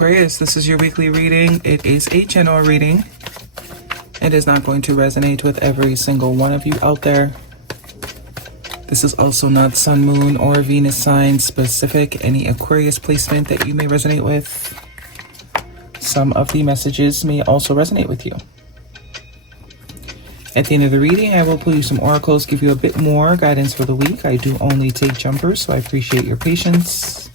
Aquarius, this is your weekly reading. It is a general reading. It is not going to resonate with every single one of you out there. This is also not Sun, Moon, or Venus sign specific. Any Aquarius placement that you may resonate with. Some of the messages may also resonate with you. At the end of the reading, I will pull you some oracles, give you a bit more guidance for the week. I do only take jumpers, so I appreciate your patience.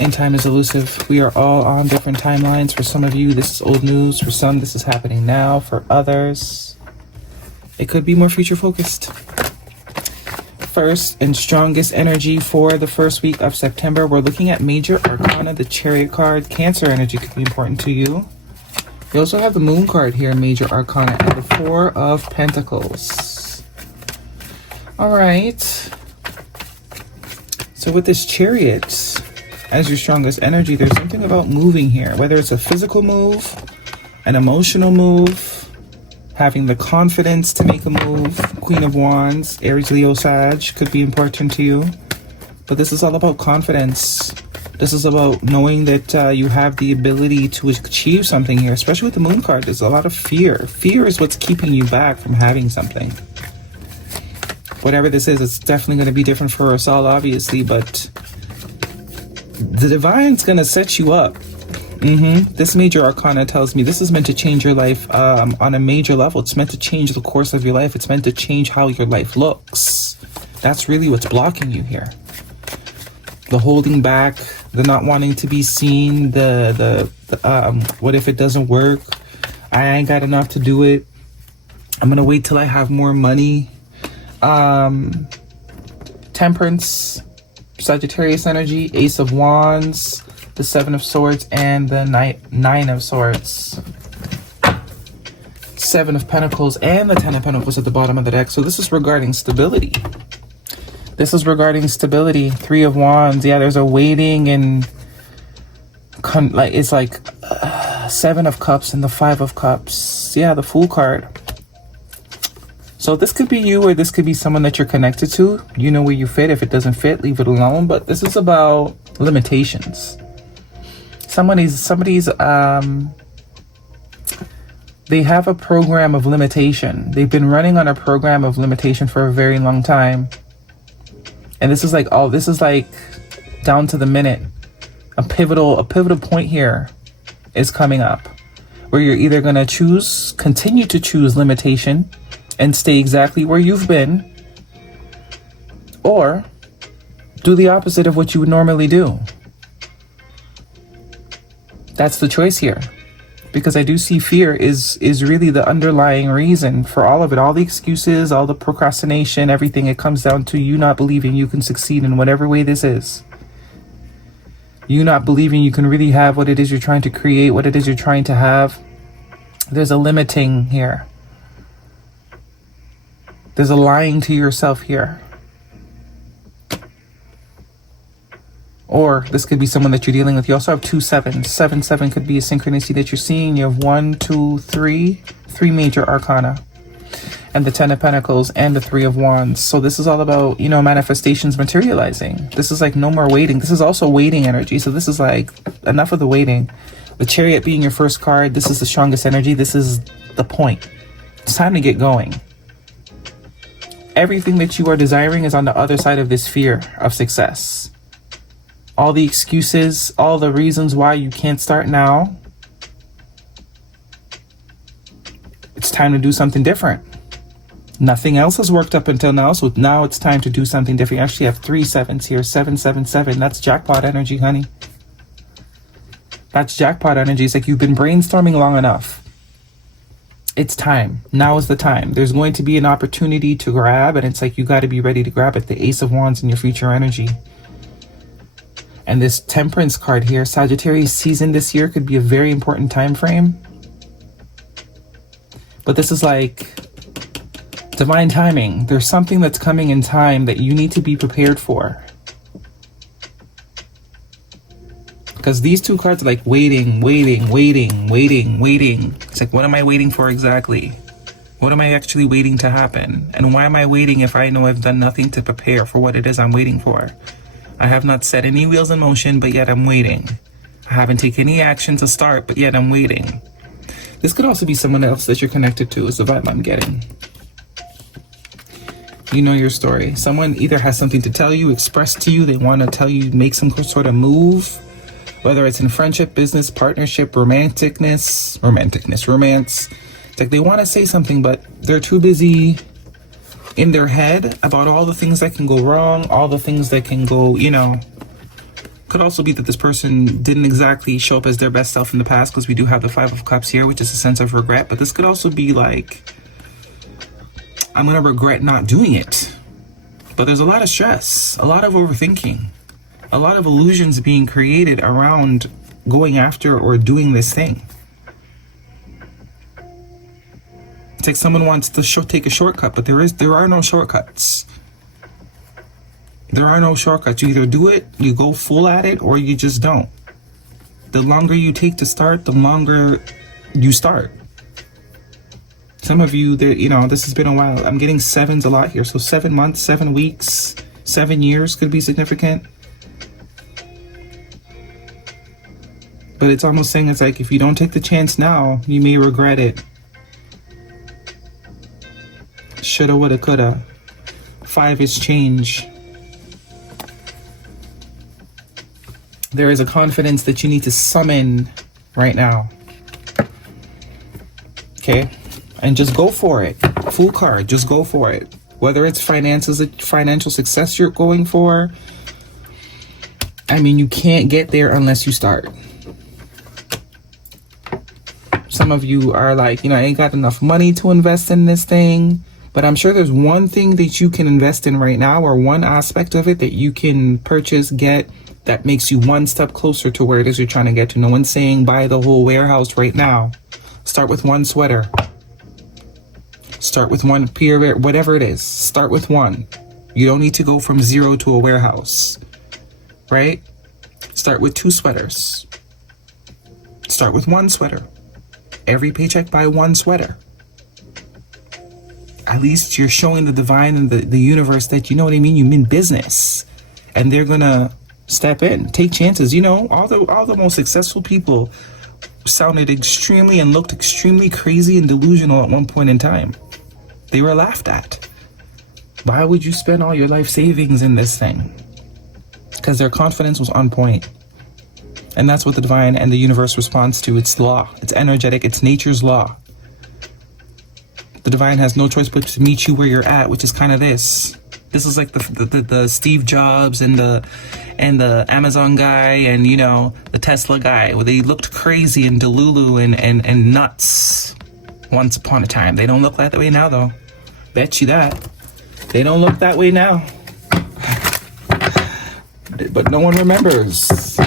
And time is elusive. We are all on different timelines. For some of you, this is old news. For some, this is happening now. For others, it could be more future focused. First and strongest energy for the first week of September, we're looking at major arcana, the Chariot card. Cancer energy could be important to you. We also have the Moon card here, major arcana, and the Four of Pentacles. All right. So with this Chariot as your strongest energy, there's something about moving here, whether it's a physical move, an emotional move, having the confidence to make a move. Queen of Wands, Aries, Leo, Sag could be important to you. But this is all about confidence. This is about knowing that you have the ability to achieve something here, especially with the Moon card. There's a lot of fear. Fear is what's keeping you back from having something. Whatever this is, it's definitely going to be different for us all, obviously, but the divine's going to set you up. This major arcana tells me this is meant to change your life on a major level. It's meant to change the course of your life. It's meant to change how your life looks. That's really what's blocking you here. The holding back, the not wanting to be seen, the what if it doesn't work? I ain't got enough to do it. I'm gonna wait till I have more money. Temperance, Sagittarius energy, Ace of Wands, the Seven of Swords, and the Nine of Swords. Seven of Pentacles and the Ten of Pentacles at the bottom of the deck. So this is regarding stability. This is regarding stability. Three of Wands. Yeah, there's a waiting and it's like Seven of Cups and the Five of Cups. Yeah, the Fool card. So this could be you, or this could be someone that you're connected to. You know where you fit. If it doesn't fit, leave it alone. But this is about limitations. Somebody's they have a program of limitation. They've been running on a program of limitation for a very long time. And this is like, oh, this is like down to the minute. A pivotal point here is coming up where you're either going to continue to choose limitation and stay exactly where you've been, or do the opposite of what you would normally do. That's the choice here, because I do see fear is really the underlying reason for all of it. All the excuses, all the procrastination, everything. It comes down to you not believing you can succeed in whatever way this is. You not believing you can really have what it is you're trying to create, what it is you're trying to have. There's a limiting here. There's a lying to yourself here. Or this could be someone that you're dealing with. You also have 2 sevens. 7 could be a synchronicity that you're seeing. You have 1, 2, 3 major arcana, and the 10 of Pentacles and the 3 of Wands. So this is all about, you know, manifestations materializing. This is like no more waiting. This is also waiting energy. So this is like enough of the waiting. The Chariot being your first card, this is the strongest energy. This is the point. It's time to get going. Everything that you are desiring is on the other side of this fear of success. All the excuses, all the reasons why you can't start now. It's time to do something different. Nothing else has worked up until now, so now it's time to do something different. You actually have 3 sevens here, 777. That's jackpot energy, honey. That's jackpot energy. It's like you've been brainstorming long enough. It's time. Now is the time. There's going to be an opportunity to grab, and it's like you got to be ready to grab it. The Ace of Wands in your future energy. And this Temperance card here, Sagittarius season this year could be a very important time frame. But this is like divine timing. There's something that's coming in time that you need to be prepared for. Because these two cards are like waiting. It's like, what am I waiting for exactly? What am I actually waiting to happen? And why am I waiting if I know I've done nothing to prepare for what it is I'm waiting for? I have not set any wheels in motion, but yet I'm waiting. I haven't taken any action to start, but yet I'm waiting. This could also be someone else that you're connected to, is the vibe I'm getting. You know your story. Someone either has something to tell you, express to you, they want to tell you, make some sort of move, whether it's in friendship, business, partnership, romance. It's like they want to say something, but they're too busy in their head about all the things that can go wrong, all the things that can go, you know. Could also be that this person didn't exactly show up as their best self in the past, because we do have the Five of Cups here, which is a sense of regret. But this could also be like, I'm going to regret not doing it. But there's a lot of stress, a lot of overthinking, a lot of illusions being created around going after or doing this thing. It's like someone wants to take a shortcut, but there are no shortcuts. There are no shortcuts. You either do it, you go full at it, or you just don't. The longer you take to start, the longer you start. Some of you, you know, this has been a while. I'm getting sevens a lot here. So 7 months, 7 weeks, 7 years could be significant. But it's almost saying, it's like, if you don't take the chance now, you may regret it. Shoulda, woulda, coulda. 5 is change. There is a confidence that you need to summon right now. Okay? And just go for it. Full card, just go for it. Whether it's finances, financial success you're going for. I mean, you can't get there unless you start. Some of you are like, you know, I ain't got enough money to invest in this thing. But I'm sure there's one thing that you can invest in right now, or one aspect of it that you can purchase, get, that makes you one step closer to where it is you're trying to get to. No one's saying buy the whole warehouse right now. Start with one sweater. Start with one period, whatever it is. Start with one. You don't need to go from 0 to a warehouse, right? Start with 2 sweaters. Start with 1 sweater. Every paycheck, buy 1 sweater. At least you're showing the divine and the universe that, you know what I mean, you mean business. And they're gonna step in, take chances. You know, all the most successful people sounded extremely and looked extremely crazy and delusional at one point in time. They were laughed at. Why would you spend all your life savings in this thing? Because their confidence was on point. And that's what the divine and the universe responds to. It's law. It's energetic. It's nature's law. The divine has no choice but to meet you where you're at, which is kind of this. This is like the Steve Jobs and the Amazon guy and, you know, the Tesla guy, where they looked crazy and delulu and nuts once upon a time. They don't look that way now, though. Bet you that. They don't look that way now. But no one remembers.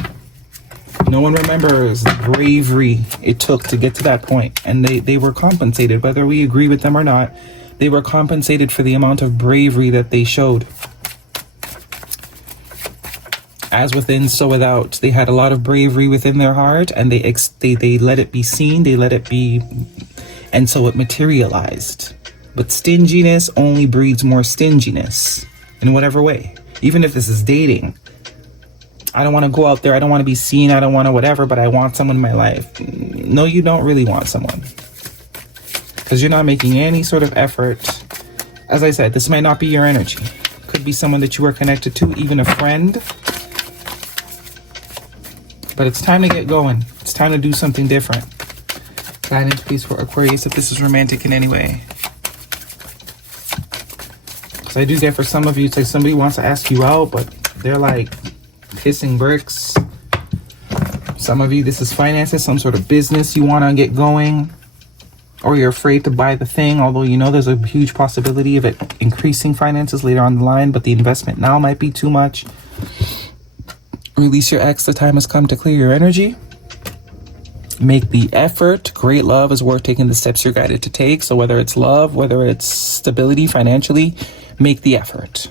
No one remembers the bravery it took to get to that point. And they were compensated, whether we agree with them or not. They were compensated for the amount of bravery that they showed. As within, so without. They had a lot of bravery within their heart, and they let it be seen, they let it be, and so it materialized. But stinginess only breeds more stinginess in whatever way. Even if this is dating. I don't want to go out there, I don't want to be seen, I don't want to whatever, but I want someone in my life. No, you don't really want someone. Because you're not making any sort of effort. As I said, this might not be your energy. Could be someone that you are connected to, even a friend. But it's time to get going. It's time to do something different. Guidance, please, for Aquarius, if this is romantic in any way. Because I do get, for some of you, it's like somebody wants to ask you out, but they're like kissing bricks. Some of you, this is finances, some sort of business you want to get going. Or you're afraid to buy the thing, although you know there's a huge possibility of it increasing finances later on the line, but the investment now might be too much. Release your ex. The time has come to clear your energy. Make the effort. Great love is worth taking the steps you're guided to take. So whether it's love, whether it's stability financially, make the effort.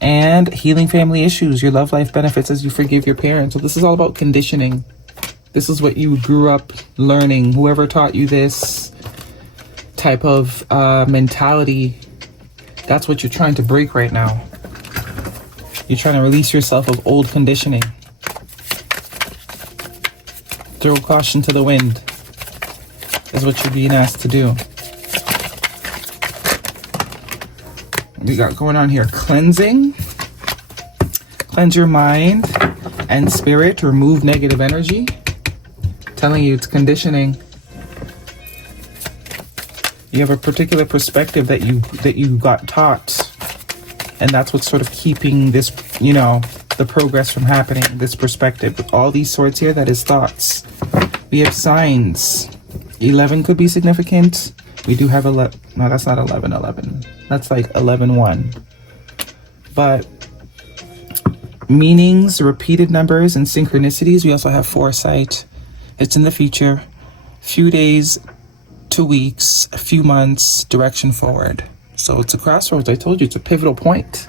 And healing family issues. Your love life benefits as you forgive your parents. So this is all about conditioning. This is what you grew up learning. Whoever taught you this type of mentality, that's what you're trying to break right now. You're trying to release yourself of old conditioning. Throw caution to the wind is what you're being asked to do. We got going on here cleansing. Cleanse your mind and spirit. Remove negative energy. Telling you it's conditioning. You have a particular perspective that you got taught, and that's what's sort of keeping this, you know, the progress from happening. This perspective with all these swords here, that is thoughts. We have signs. 11 could be significant. We do have 11. No, that's not 11. That's like 11-1. But meanings, repeated numbers, and synchronicities. We also have foresight. It's in the future. Few days, 2 weeks, a few months, direction forward. So it's a crossroads. I told you it's a pivotal point.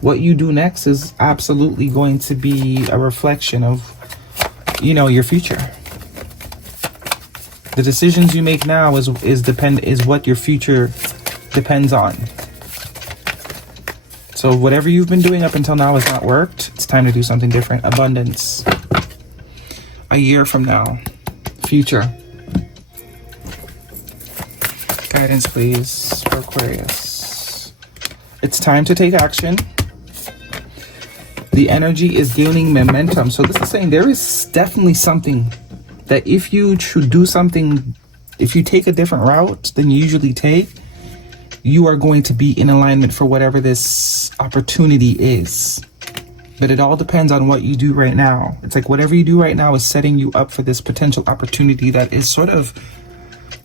What you do next is absolutely going to be a reflection of, you know, your future. The decisions you make now is what your future depends on. So whatever you've been doing up until now has not worked. It's time to do something different. Abundance. A year from now. Future. Guidance, please, for Aquarius. It's time to take action. The energy is gaining momentum. So this is saying there is definitely something that if you should do something, if you take a different route than you usually take, you are going to be in alignment for whatever this opportunity is. But it all depends on what you do right now. It's like whatever you do right now is setting you up for this potential opportunity that is sort of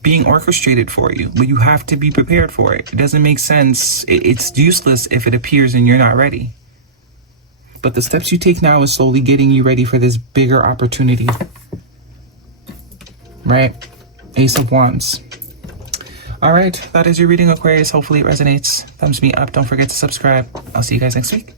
being orchestrated for you, but you have to be prepared for it. It doesn't make sense. It's useless if it appears and you're not ready. But the steps you take now is slowly getting you ready for this bigger opportunity. Right? Ace of Wands. All right, that is your reading, Aquarius. Hopefully it resonates. Thumbs me up. Don't forget to subscribe. I'll see you guys next week.